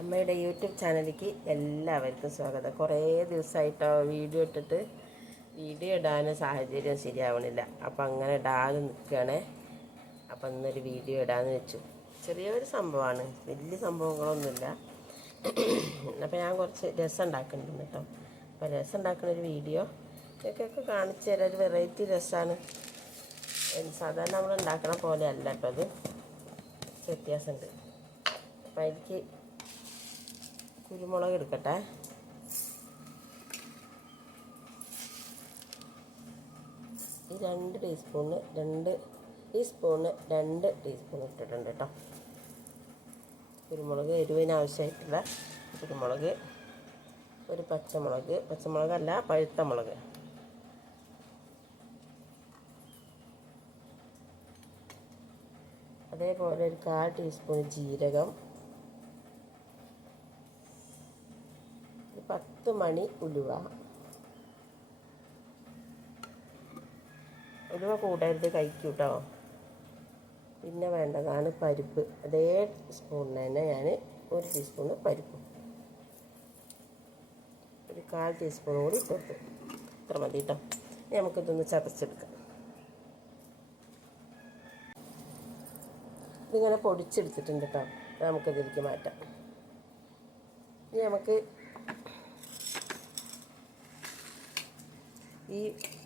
അമ്മയുടെ യൂട്യൂബ് ചാനലിലേക്ക് എല്ലാവർക്കും സ്വാഗതം. കുറേ ദിവസമായിട്ടോ വീഡിയോ ഇട്ടിട്ട് വീഡിയോ ഇടാൻ സാഹചര്യം ശരിയാവണില്ല. അപ്പം അങ്ങനെ ഇടാതെ നിൽക്കുകയാണേ. അപ്പം ഇന്നൊരു വീഡിയോ ഇടാന്ന് വെച്ചു. ചെറിയൊരു സംഭവമാണ്. വലിയ സംഭവങ്ങളൊന്നുമില്ല. അപ്പം ഞാൻ കുറച്ച് രസം ഉണ്ടാക്കുന്നുണ്ട് കേട്ടോ. അപ്പോൾ രസം ഉണ്ടാക്കുന്ന ഒരു വീഡിയോ ഇതൊക്കെ കാണിച്ചു തരാം. ഒരു വെറൈറ്റി രസമാണ്. സാധാരണ നമ്മൾ ഉണ്ടാക്കണ പോലെ അല്ല കേട്ടോ അത് വ്യത്യാസമുണ്ട്. അപ്പം അതിലേക്ക് കുരുമുളക് എടുക്കട്ടെ. ഈ രണ്ട് ടീസ്പൂണ് രണ്ട് ഈ സ്പൂണ് രണ്ട് ടീസ്പൂൺ ഇട്ടിട്ടുണ്ട് കേട്ടോ കുരുമുളക് എരിവിന് ആവശ്യമായിട്ടുള്ള കുരുമുളക് ഒരു പച്ചമുളക് പച്ചമുളകല്ല പഴുത്ത മുളക്. അതേപോലെ ഒരു കാൽ ടീസ്പൂൺ ജീരകം ഒരു പത്ത് മണി ഉലുവ. ഉലുവ കൂടരുത് കഴിക്കൂട്ടോ. പിന്നെ വേണ്ടതാണ് പരിപ്പ്. അതേ സ്പൂണിന് തന്നെ ഞാൻ ഒരു ടീസ്പൂണ് പരിപ്പ്. ഒരു കാൽ ടീസ്പൂൺ കൂടി ഇട്ട് ഇത്ര മതി കേട്ടോ നമുക്കിതൊന്ന് ചതച്ചെടുക്കാം. ഇതിങ്ങനെ പൊടിച്ചെടുത്തിട്ടുണ്ട് കേട്ടോ നമുക്കിതിലേക്ക് മാറ്റാം. ഇനി നമുക്ക് ഈ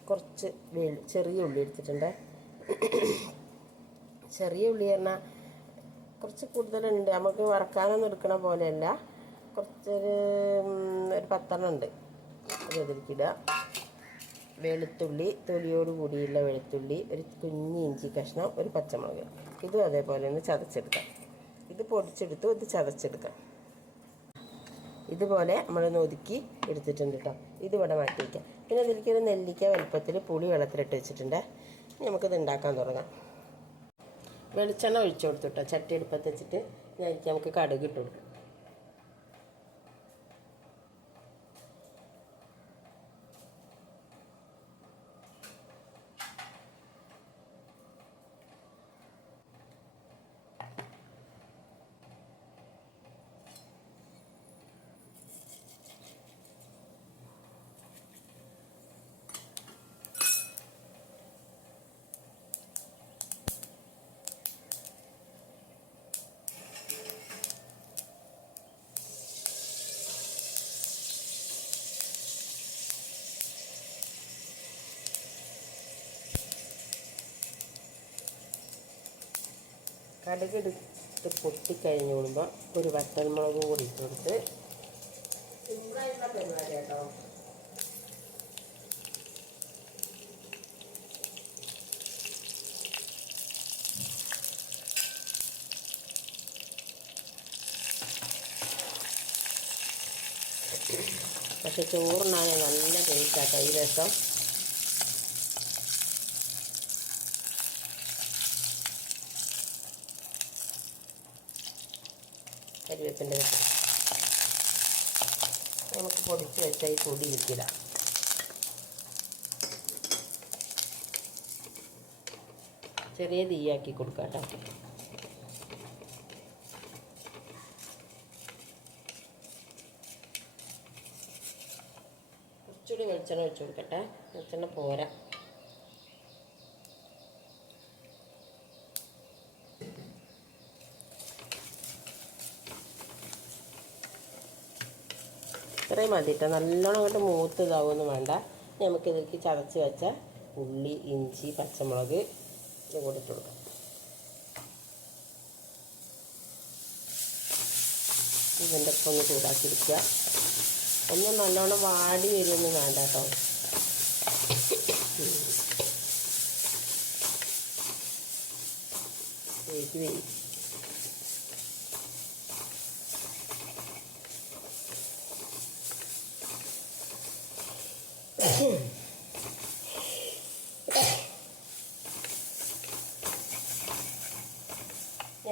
കുറച്ച് വെളു ചെറിയ ഉള്ളി എടുത്തിട്ടുണ്ട്. ചെറിയ ഉള്ളി പറഞ്ഞാൽ കുറച്ച് കൂടുതലുണ്ട്. നമുക്ക് വറക്കാനൊന്നും എടുക്കണ പോലെയല്ല. കുറച്ചൊരു ഒരു പത്തെണ്ണം ഉണ്ട്. അത് ഇതിലേക്കിടുക വെളുത്തുള്ളി തൊലിയോട് കൂടിയുള്ള വെളുത്തുള്ളി ഒരു കുഞ്ഞി ഇഞ്ചി കഷ്ണം ഒരു പച്ചമുളക്. ഇതും അതേപോലെ ഒന്ന് ചതച്ചെടുക്കാം. ഇത് പൊടിച്ചെടുത്തു ഇത് ചതച്ചെടുക്കാം. ഇതുപോലെ നമ്മളൊന്ന് ഒതുക്കി എടുത്തിട്ടുണ്ട് കേട്ടോ ഇതിവിടെ മാറ്റി വയ്ക്കാം പിന്നെ ഒരു നെല്ലിക്ക വലുപ്പത്തിൽ പുളി വെള്ളത്തിലിട്ട് വെച്ചിട്ടുണ്ട്. നമുക്കിത് ഉണ്ടാക്കാൻ തുടങ്ങാം. വെളിച്ചെണ്ണ ഒഴിച്ചു കൊടുത്തു കേട്ടോ. ചട്ടി എടുപ്പത്ത് വെച്ചിട്ട് ഞാൻ നമുക്ക് കടുക് ഇട്ട് കടുക് പൊട്ടി പൊട്ടിക്കഴിഞ്ഞ് കൂടുമ്പോൾ ഒരു വറ്റൽമുളക് കൂടി ഇട്ട് കൊടുത്ത് പക്ഷെ ചോറിനാണ് നല്ല ടേസ്റ്റാട്ടോ ഈ രസം. കഷ്ണം നമുക്ക് പൊടിച്ച് വെച്ച ഈ പൊടി കിട്ടില്ല. ചെറിയ തീയാക്കി കൊടുക്കാം കേട്ടോ. കുറച്ചുകൂടി വെളിച്ചെണ്ണ വെച്ച് കൊടുക്കട്ടെ. വെളിച്ചെണ്ണ പോരാ. ഇത്രയും മതി കേട്ടോ നല്ലോണം അങ്ങോട്ട് മൂത്ത് ഇതാവുമെന്ന് വേണ്ട നമുക്കിതിലേക്ക് ചതച്ച് വെച്ച ഉള്ളി ഇഞ്ചി പച്ചമുളക് ഇത് കൂടി ഇട്ട് കൊടുക്കാം. ഇതിന്റെ ഒപ്പം ഒന്ന് ചൂടാക്കിയിരിക്കുക. ഒന്ന് നല്ലോണം വാടി വരുമെന്ന് വേണ്ട കേട്ടോ വേവി വേവി ഇനി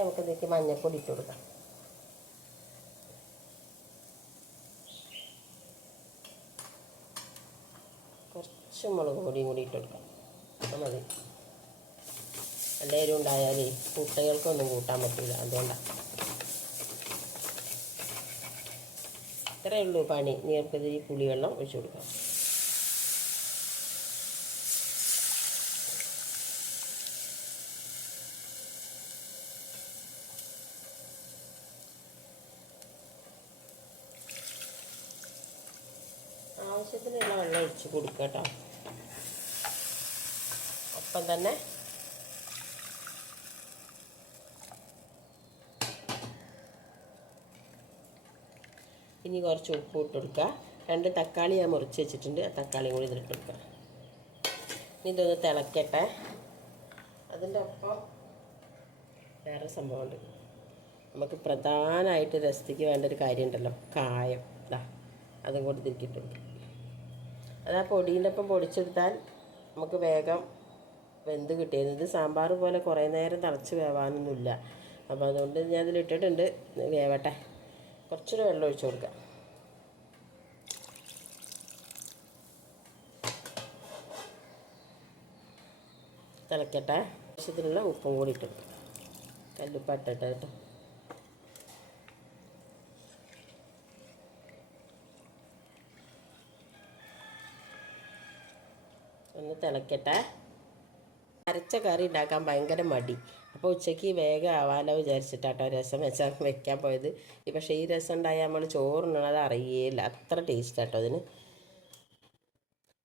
നമുക്കിതിലേക്ക് മഞ്ഞൾപ്പൊടി ഇട്ട് കൊടുക്കാം. കുറച്ച് മുളക് പൊടിയും കൂടി ഇട്ട് കൊടുക്കാം. മതി. എല്ലാവരും ഉണ്ടായാലേ കുട്ടികൾക്കൊന്നും കൂട്ടാൻ പറ്റില്ല അതുകൊണ്ടാണ് ഇത്രയേ ഉള്ളൂ പണി. നീർക്കതിരി പുളിവെള്ളം ഒഴിച്ചു കൊടുക്കാം. ആവശ്യത്തിനുള്ള വെള്ളം ഒഴിച്ച് കൊടുക്കുക കേട്ടോ. ഒപ്പം തന്നെ ഇനി കുറച്ച് ഉപ്പ് ഇട്ട് കൊടുക്കുക രണ്ട് തക്കാളി ഞാൻ മുറിച്ച് വെച്ചിട്ടുണ്ട്. ആ തക്കാളിയും കൂടി ഇതിലിട്ട് കൊടുക്കുക ഇനി ഇതൊന്ന് തിളക്കട്ടെ. അതിന്റെ ഒപ്പം വേറെ സംഭവമുണ്ട്. നമുക്ക് പ്രധാനമായിട്ട് രസത്തിക്ക് വേണ്ട ഒരു കാര്യമുണ്ടല്ലോ. കായം. ഇതാ അതും കൂടി തിരിക്കിട്ടുണ്ട് അത് ആ പൊടീന്റെ ഒപ്പം പൊടിച്ചെടുത്താൽ നമുക്ക് വേഗം വെന്ത് കിട്ടിയത് ഇത് സാമ്പാർ പോലെ കുറേ നേരം തിളച്ച് വേവാനൊന്നുമില്ല. അപ്പോൾ അതുകൊണ്ട് ഞാൻ ഇതിലിട്ടിട്ടുണ്ട് വേവട്ടെ. കുറച്ചൊരു വെള്ളം ഒഴിച്ചു കൊടുക്കാം. തിളക്കട്ടെ. ആവശ്യത്തിനുള്ള ഉപ്പും കൂടി ഇട്ടു കല്ലുപ്പ് ഇട്ടിട്ട്. കേട്ടോ ഒന്ന് തിളക്കട്ടെ. അരച്ച കറി ഉണ്ടാക്കാൻ ഭയങ്കര മടി. അപ്പോൾ ഉച്ചയ്ക്ക് വേഗം ആവാലോ വിചാരിച്ചിട്ടാട്ടോ രസം വെച്ചാൽ വെക്കാൻ പോയത്. ഈ പക്ഷേ ഈ രസം ഉണ്ടായാൽ നമ്മൾ ചോറിനുള്ളത് അറിയേല അത്ര ടേസ്റ്റ് ആട്ടോ അതിന്.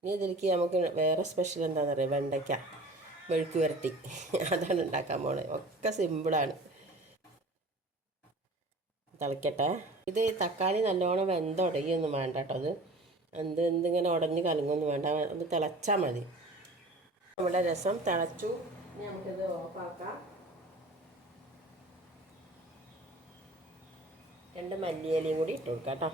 ഇനി ഇതിലേക്ക് നമുക്ക് വേറെ സ്പെഷ്യൽ എന്താണെന്ന് അറിയാം വെണ്ടയ്ക്ക മെഴുക്ക് വരട്ടി. അതാണ് ഉണ്ടാക്കാൻ പോണത് ഒക്കെ സിമ്പിളാണ്. തിളക്കട്ടെ. ഇത് തക്കാളി നല്ലോണം വെന്തുടയൊന്നും വേണ്ട കേട്ടോ അത്. എന്ത് എന്തിങ്ങനെ ഉടഞ്ഞ് കലങ്ങൊന്നും വേണ്ട. ഒന്ന് തിളച്ചാൽ മതി. നമ്മുടെ രസം തിളച്ചു. ഇനി നമുക്കിത് ഓഫാക്കാം രണ്ട് മല്ലിയിലയും കൂടി ഇട്ട് കൊടുക്കാം കേട്ടോ.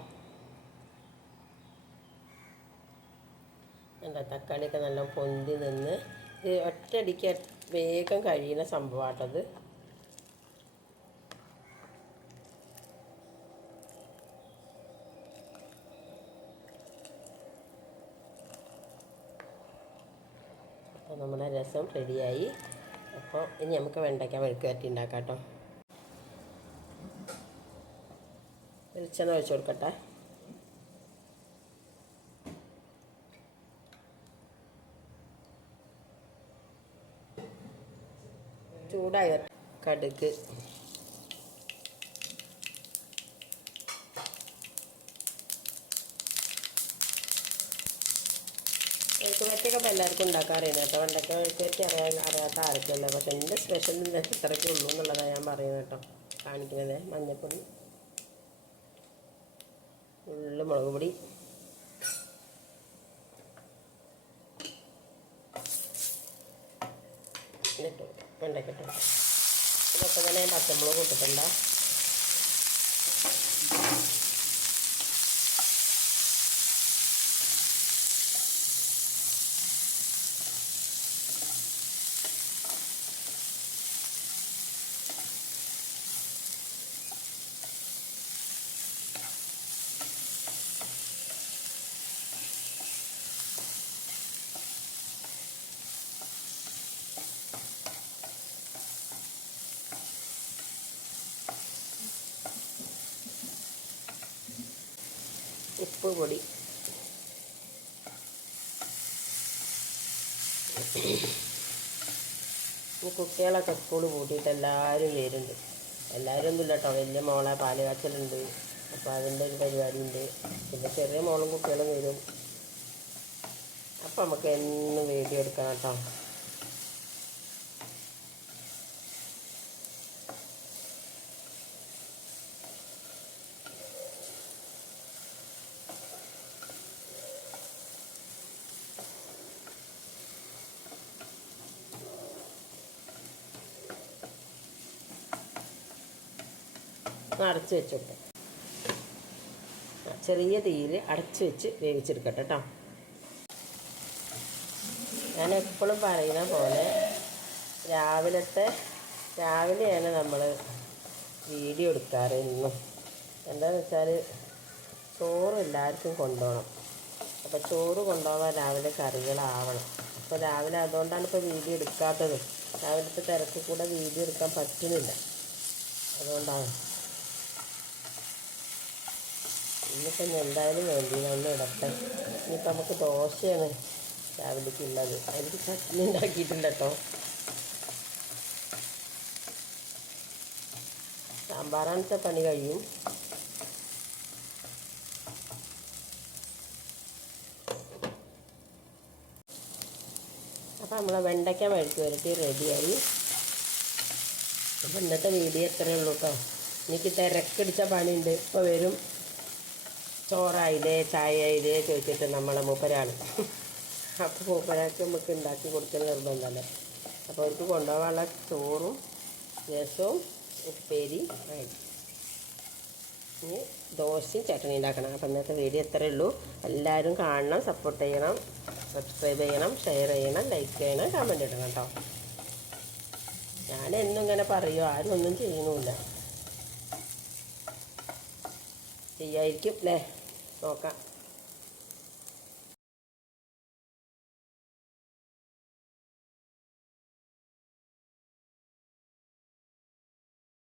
എന്താ തക്കാളിയൊക്കെ നല്ല പൊന്തി നിന്ന് ഇത് ഒറ്റയടിക്ക് വേഗം കഴിയുന്ന സംഭവമാട്ടത്. അപ്പോൾ നമ്മുടെ രസം റെഡിയായി. അപ്പോൾ ഇനി നമുക്ക് വെണ്ടയ്ക്ക മെഴുക്ക് വരട്ടി ഉണ്ടാക്കാം കേട്ടോ. വെളിച്ചെണ്ണ ഒഴിച്ചു കൊടുക്കട്ടെ. ചൂടായ കടുക്. മെഴുക്ക് വരട്ടിയൊക്കെ എല്ലാവർക്കും ഉണ്ടാക്കാൻ അറിയുന്നത് കേട്ടോ. വെണ്ടയ്ക്ക മെഴുക്ക് വരട്ടി അറിയാൻ അറിയാത്ത ആർക്കല്ല പക്ഷെ എന്റെ സ്പെഷ്യൽ ഇത്രയ്ക്ക് ഉള്ളൂ എന്നുള്ളതാണ് ഞാൻ പറയുന്നത് കേട്ടോ. കാണിക്കുന്നത് മഞ്ഞൾപ്പൊടി ഉള്ളു മുളക് പൊടി എന്നിട്ട് ഇതൊക്കെ തന്നെ പച്ചമുളക് ഇട്ടിട്ടുണ്ട്. ഉപ്പ് പൊടി. കുട്ടികളൊക്കെ സ്കൂളിൽ കൂട്ടിയിട്ട് എല്ലാവരും വരുന്നുണ്ട്. എല്ലാവരും ഒന്നും കേട്ടോ വലിയ മോളെ പാൽ കാച്ചലുണ്ട്. അപ്പോൾ അതിന്റെ ഒരു പരിപാടി ഉണ്ട് പിന്നെ ചെറിയ മോളും കുട്ടികളും വരും. അപ്പം നമുക്ക് എന്നും വീഡിയോ എടുക്കണം കേട്ടോ. ഒന്ന് അടച്ച് വെച്ചോട്ടെ. ചെറിയ തീയിൽ അടച്ചു വെച്ച് വേവിച്ചെടുക്കട്ടെ കേട്ടോ ഞാൻ എപ്പോഴും പറയുന്ന പോലെ രാവിലത്തെ രാവിലെയാണ് നമ്മൾ വീഡിയോ എടുക്കാറ് ഇന്നും എന്താന്ന് വെച്ചാൽ ചോറ് എല്ലാവർക്കും കൊണ്ടുപോകണം. അപ്പോൾ ചോറ് കൊണ്ടുപോകാൻ രാവിലെ കറികളാവണം. അപ്പോൾ രാവിലെ അതുകൊണ്ടാണ് ഇപ്പോൾ വീഡിയോ എടുക്കാത്തത്. രാവിലത്തെ തിരക്കിൽ കൂടെ വീഡിയോ എടുക്കാൻ പറ്റുന്നില്ല. അതുകൊണ്ടാണ്. ഇന്നിപ്പോൾ ഇനി എന്തായാലും വേണ്ടിയില്ല ഒന്ന് ഇടട്ടെ. ഇനിയിപ്പോൾ നമുക്ക് ദോശയാണ് രാവിലേക്ക് ഉള്ളത്. അതിലേക്ക് ചട്നി ഉണ്ടാക്കിയിട്ടുണ്ട് കേട്ടോ. സാമ്പാറാണത്തെ പണി കഴിയും. അപ്പോൾ നമ്മളെ വെണ്ടയ്ക്ക മെഴുക്ക് വരട്ടി റെഡിയായി. അപ്പോൾ ഇന്നത്തെ വീഡിയോ എത്രയേ ഉള്ളൂ കേട്ടോ. എനിക്ക് തിരക്കടിച്ച പണിയുണ്ട്. ഇപ്പോൾ വരും. ചോറായില്ലേ ചായ ആയില്ലേ ചോദിച്ചിട്ട് നമ്മളെ മൂപ്പരാണ്. അപ്പോൾ മൂപ്പരാക്ക് നമുക്ക് ഉണ്ടാക്കി കൊടുക്കുന്ന നിർബന്ധമല്ലേ? അപ്പോൾ അവർക്ക് കൊണ്ടുപോകാനുള്ള ചോറും രസവും ഉപ്പേരി ആയി ഇനി ദോശയും ചട്ടണി ഉണ്ടാക്കണം. അപ്പം ഇന്നത്തെ വീഡിയോ എത്രയേ ഉള്ളൂ. എല്ലാവരും കാണണം സപ്പോർട്ട് ചെയ്യണം സബ്സ്ക്രൈബ് ചെയ്യണം ഷെയർ ചെയ്യണം ലൈക്ക് ചെയ്യണം കമന്റ് ഇടണം കേട്ടോ. ഞാൻ എന്നും ഇങ്ങനെ പറയുമോ ആരും ഒന്നും ചെയ്യണമില്ല ചെയ്യായിരിക്കും അല്ലേ? 不好干